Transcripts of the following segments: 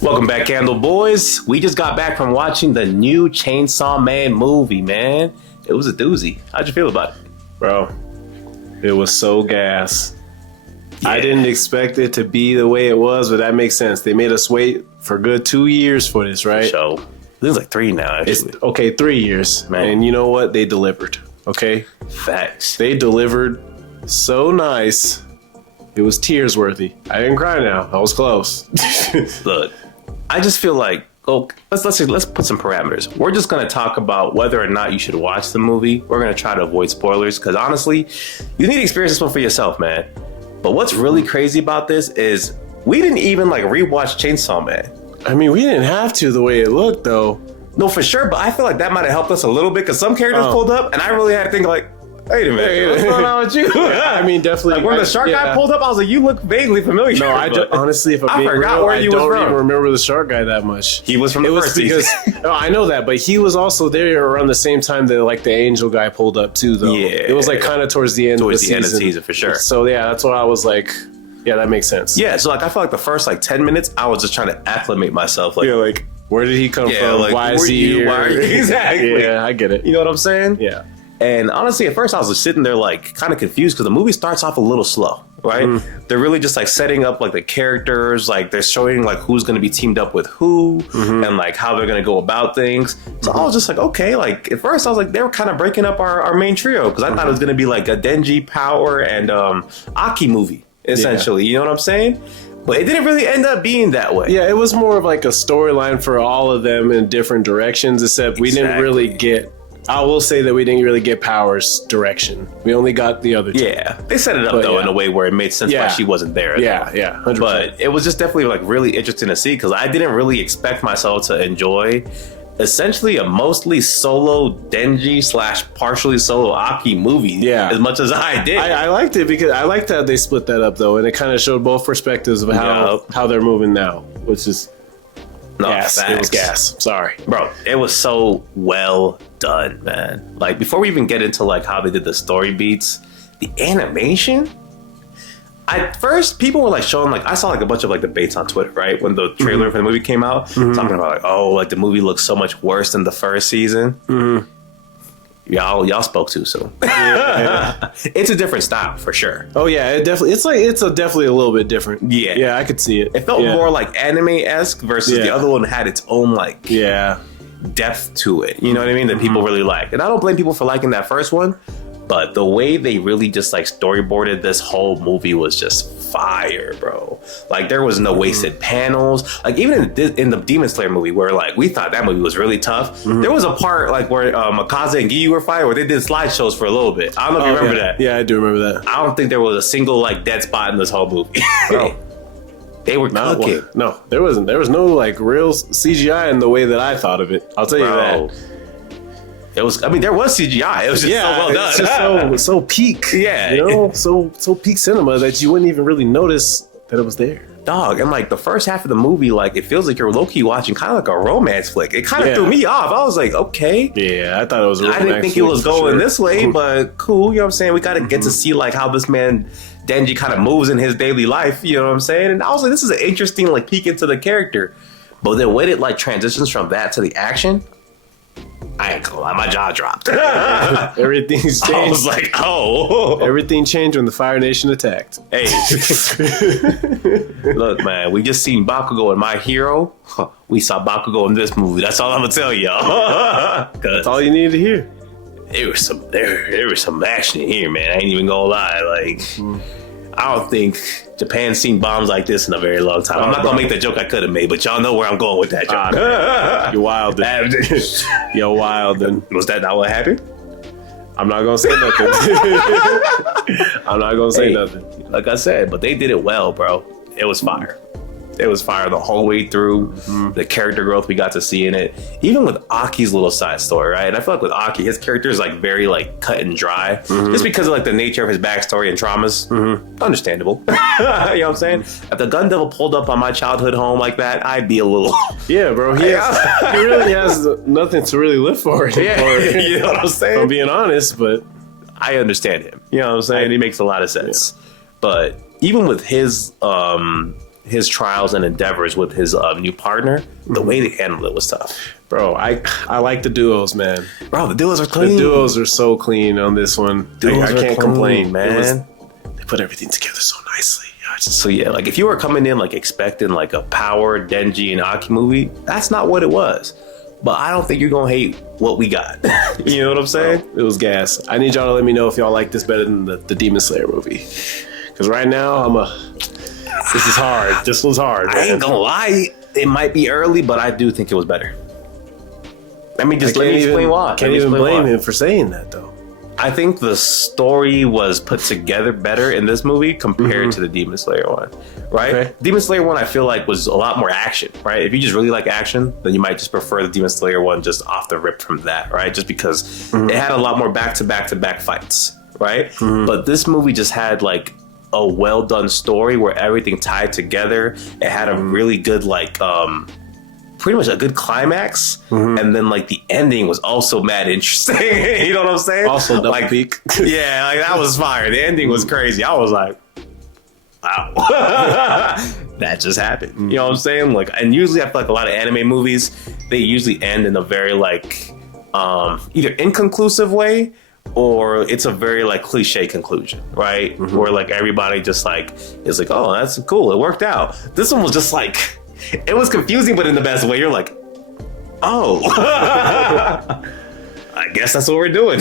Welcome back, Candle Boys. We just got back from watching the new Chainsaw Man movie, man. It was a doozy. How'd you feel about it? Bro, it was so gas. Yeah. I didn't expect it to be the way it was, but that makes sense. They made us wait for a good 2 years for this, right? So, this is like 3 now, actually. Okay, 3 years. Man. And you know what? They delivered, okay? Facts. They delivered so nice. It was tears worthy. I didn't cry now. I was close. Look, I just feel like, let's put some parameters. We're just going to talk about whether or not you should watch the movie. We're going to try to avoid spoilers because honestly, you need to experience this one for yourself, man. But what's really crazy about this is we didn't even like rewatch Chainsaw Man. I mean, we didn't have to the way it looked, though. No, for sure. But I feel like that might have helped us a little bit because some characters pulled up and I really had to think like, wait a minute, what's going on with you? I mean, definitely. Like when the shark guy pulled up, I was like, you look vaguely familiar. No, honestly, if I'm being forgot real, where you was don't from. even remember the shark guy that much. He was from the first season. No, I know that, but he was also there around the same time that like the angel guy pulled up too, though. Yeah. It was like kind of towards the end of the season, for sure. So yeah, that's why I was like, yeah, that makes sense. Yeah, so like I feel like the first like 10 minutes, I was just trying to acclimate myself. Like, yeah, like where did he come from? Like, why is he here? Why are you? Exactly. Yeah, I get it. You know what I'm saying? Yeah. And honestly, at first I was just sitting there like kind of confused because the movie starts off a little slow, right? They're really just like setting up like the characters, like they're showing like who's going to be teamed up with who and like how they're going to go about things. So I was just like, okay, like at first I was like, they were kind of breaking up our main trio because I thought it was going to be like a Denji, Power, and Aki movie, essentially. You know what I'm saying? But it didn't really end up being that way. Yeah, it was more of like a storyline for all of them in different directions, except we didn't really get... I will say that we didn't really get Power's direction. We only got the other two. Yeah. They set it up, though, in a way where it made sense why she wasn't there. Yeah, 100%. But it was just definitely, like, really interesting to see because I didn't really expect myself to enjoy essentially a mostly solo Denji / partially solo Aki movie as much as I did. I liked it because I liked how they split that up, though, and it kind of showed both perspectives of how they're moving now, which is... No, gas. Facts. It was gas. Sorry. Bro, it was so well done, man. Like, before we even get into, like, how they did the story beats, the animation... At first, people were, like, showing, like... I saw, like, a bunch of, like, debates on Twitter, right? When the trailer for the movie came out. Talking about, like, oh, like, the movie looks so much worse than the first season. Y'all spoke too soon. It's a different style for sure. Oh yeah, it's definitely a little bit different. Yeah, I could see it. It felt more like anime-esque versus the other one had its own like depth to it. You know what I mean? That people really like, and I don't blame people for liking that first one. But the way they really just like storyboarded this whole movie was just fire, bro. Like there was no wasted panels. Like even in the Demon Slayer movie where like we thought that movie was really tough. There was a part like where Akaze and Giyu were fighting where they did slideshows for a little bit. I don't know if you remember that. Yeah, I do remember that. I don't think there was a single like dead spot in this whole movie. Bro. They were cooking. No, there wasn't. There was no like real CGI in the way that I thought of it. I'll tell you that. It was. I mean, there was CGI. It was just so well done. It's just so peak. Yeah, you know, so peak cinema that you wouldn't even really notice that it was there. Dog, and like the first half of the movie, like it feels like you're low-key watching kind of like a romance flick. It kind of threw me off. I was like, okay. Yeah, I thought it was a romance I didn't think it was going this way, but cool. You know what I'm saying? We got to get to see like how this man Denji kind of moves in his daily life. You know what I'm saying? And I was like, this is an interesting like peek into the character. But then when it like transitions from that to the action, I ain't gonna lie, my jaw dropped. Everything's changed. I was like, oh. Everything changed when the Fire Nation attacked. Hey. Look, man, we just seen Bakugo in My Hero. We saw Bakugo in this movie. That's all I'm gonna tell y'all. That's all you needed to hear. There was some action in here, man. I ain't even gonna lie. Like, I don't think Japan's seen bombs like this in a very long time. I'm not gonna make the joke I could have made, but y'all know where I'm going with that joke. You're wild. You're wild. Was that not what happened? I'm not gonna say nothing. I'm not gonna say nothing. Like I said, but they did it well, bro. It was fire. It was fire the whole way through. The character growth we got to see in it, even with Aki's little side story, right? And I feel like with Aki, his character is like very like cut and dry, just because of like the nature of his backstory and traumas. Understandable. You know what I'm saying? If the Gun Devil pulled up on my childhood home like that, I'd be a little. Yeah, bro. He really has nothing to really live for. Yeah, you know what I'm saying? I'm being honest, but I understand him. You know what I'm saying? He makes a lot of sense. But even with his his trials and endeavors with his new partner, the way they handled it was tough. Bro, I like the duos, man. Bro, the duos are clean. The duos are so clean on this one. I can't complain, man. They put everything together so nicely. So yeah, like if you were coming in like expecting like a Power, Denji, and Aki movie, that's not what it was. But I don't think you're gonna hate what we got. You know what I'm saying? It was gas. I need y'all to let me know if y'all like this better than the Demon Slayer movie. Because right now, this is hard. This one's hard, man. I ain't gonna lie. It might be early, but I do think it was better. Let me explain why. Can't even blame him for saying that, though. I think the story was put together better in this movie compared to the Demon Slayer one, right? Okay. Demon Slayer one, I feel like, was a lot more action, right? If you just really like action, then you might just prefer the Demon Slayer one just off the rip from that, right? Just because it had a lot more back-to-back fights, right? But this movie just had like a well-done story where everything tied together. It had a really good like pretty much a good climax, and then like the ending was also mad interesting. You know what I'm saying? Also double like peak. Yeah, like that was fire. The ending was crazy. I was like, wow. That just happened. You know what I'm saying? Like, and usually I feel like a lot of anime movies, they usually end in a very like either inconclusive way, or it's a very like cliche conclusion, right? Where like everybody just like is like, oh, that's cool, it worked out. This one was just like, it was confusing, but in the best way. You're like, oh, I guess that's what we're doing.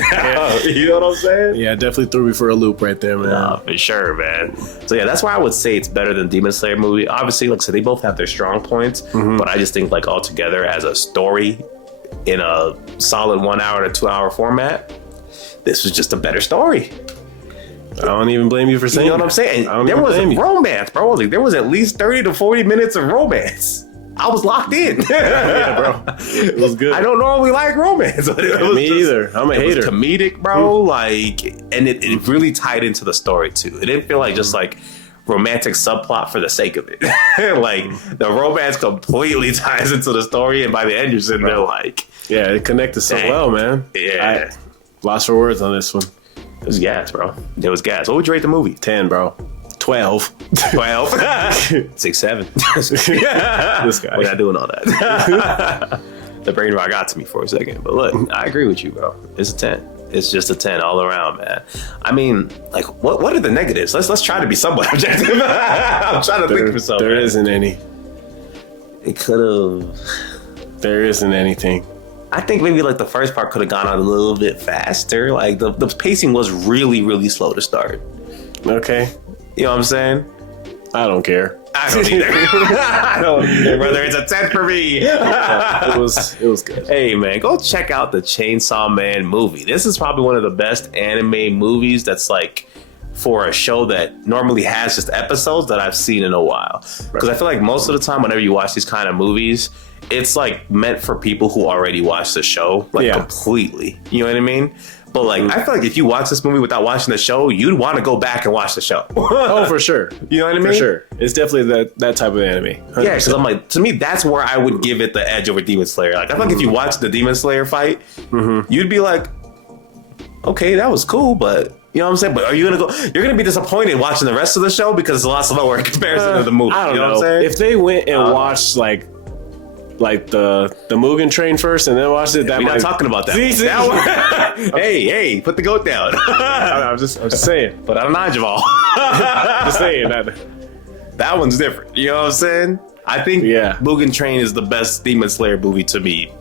You know what I'm saying? Yeah, definitely threw me for a loop right there, man. No, for sure, man. So yeah, that's why I would say it's better than Demon Slayer movie. Obviously, like I said, they both have their strong points, but I just think like altogether as a story in a solid 1 hour to 2 hour format, this was just a better story. I don't even blame you for saying. You know what I'm saying? There was romance, bro. Like, there was at least 30 to 40 minutes of romance. I was locked in. Yeah, bro. It was good. I don't normally like romance. But it was me either. I'm a hater. It was comedic, bro. Like, and it really tied into the story too. It didn't feel like just like romantic subplot for the sake of it. Like the romance completely ties into the story, and by the end you're sitting there like, yeah, it connected so well, man. Yeah, lost for words on this one. It was gas, bro. It was gas. What would you rate the movie? 10, bro. 12. 6, 7. This guy. We're not doing all that. The brain rot got to me for a second. But look, I agree with you, bro. It's a 10. It's just a 10 all around, man. I mean, like, what are the negatives? Let's try to be somewhat objective. I'm trying to think for something. There isn't any. It could have. There isn't anything. I think maybe like the first part could have gone on a little bit faster. Like the pacing was really, really slow to start. Okay. You know what I'm saying? I don't care. I don't either. I don't either, brother. It's a 10 for me. It was good. Hey, man, go check out the Chainsaw Man movie. This is probably one of the best anime movies that's like for a show that normally has just episodes that I've seen in a while. Because I feel like most of the time whenever you watch these kind of movies, it's like meant for people who already watched the show like completely. You know what I mean? But like, I feel like if you watch this movie without watching the show, you'd want to go back and watch the show. Oh, for sure. You know what I mean? For sure. It's definitely that type of anime. 100%. Yeah, because I'm like, to me, that's where I would give it the edge over Demon Slayer. Like, I feel like if you watch the Demon Slayer fight, you'd be like, okay, that was cool, but you know what I'm saying? But are you gonna go? You're gonna be disappointed watching the rest of the show because it's a lot slower in comparison to the movie. I don't know. What I'm saying? If they went and watched like the Mugen Train first and then watched it, we're not talking about that. Hey, put the goat down. I'm just saying. Put out a Najibal. Just saying that one's different. You know what I'm saying? I think Mugen Train is the best Demon Slayer movie to me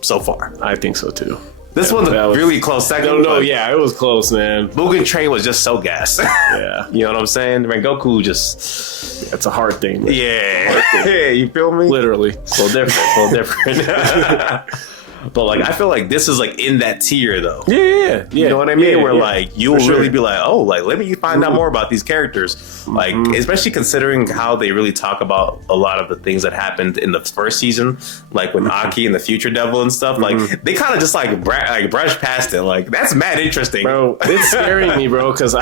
so far. I think so too. This one's a really close second. No, yeah, it was close, man. Mugen Train was just so gas. Yeah. You know what I'm saying? Rengoku just... It's a hard thing. Man. Yeah. You feel me? Literally. It's a little different. But like, I feel like this is like in that tier though. Yeah. You know what I mean? Where like, you'll really be like, oh, like, let me find out more about these characters. Like, especially considering how they really talk about a lot of the things that happened in the first season, like with Aki and the Future Devil and stuff. Like, they kind of just like brush past it. Like, that's mad interesting. Bro, it's scaring me, bro, because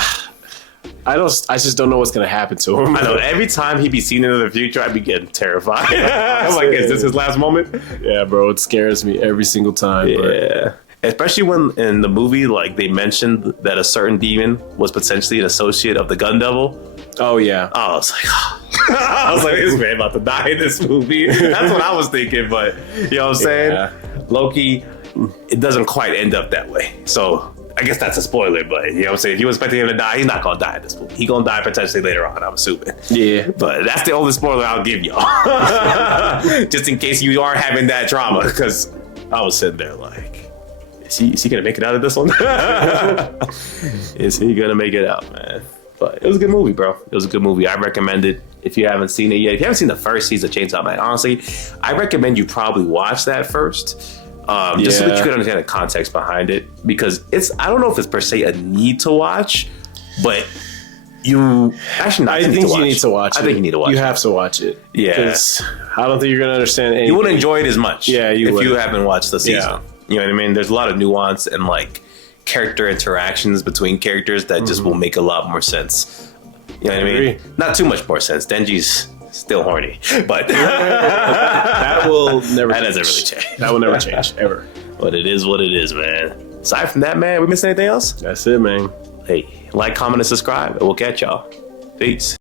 I just don't know what's gonna happen to him. I know every time he be seen into the future, I be getting terrified. I'm like, is this his last moment? Yeah, bro, it scares me every single time. Yeah. Especially when in the movie, like they mentioned that a certain demon was potentially an associate of the Gun Devil. Oh yeah. I was like, I was like, this man about to die in this movie. That's what I was thinking, but you know what I'm saying? Yeah. Loki, it doesn't quite end up that way. So I guess that's a spoiler, but you know what I'm saying? If you expecting him to die, he's not gonna die in this movie. He's gonna die potentially later on, I'm assuming. Yeah. But that's the only spoiler I'll give y'all. Just in case you are having that trauma, because I was sitting there like, is he gonna make it out of this one? Is he gonna make it out, man? But it was a good movie, bro. It was a good movie. I recommend it if you haven't seen it yet. If you haven't seen the first season of Chainsaw Man, honestly, I recommend you probably watch that first. Just so that you can understand the context behind it. Because I don't know if it's per se a need to watch, but you actually not. I think you need to watch it. I think you need to watch it. You have to watch it. Yeah. Because I don't think you're going to understand anything. You wouldn't enjoy it as much if you haven't watched the season. Yeah. You know what I mean? There's a lot of nuance and like character interactions between characters that just will make a lot more sense. You know what I mean? Not too much more sense. Denji's still horny, but that will never. That doesn't really change. That will never change ever. But it is what it is, man. Aside from that, man, we missing anything else? That's it, man. Hey, like, comment, and subscribe, and we'll catch y'all. Peace.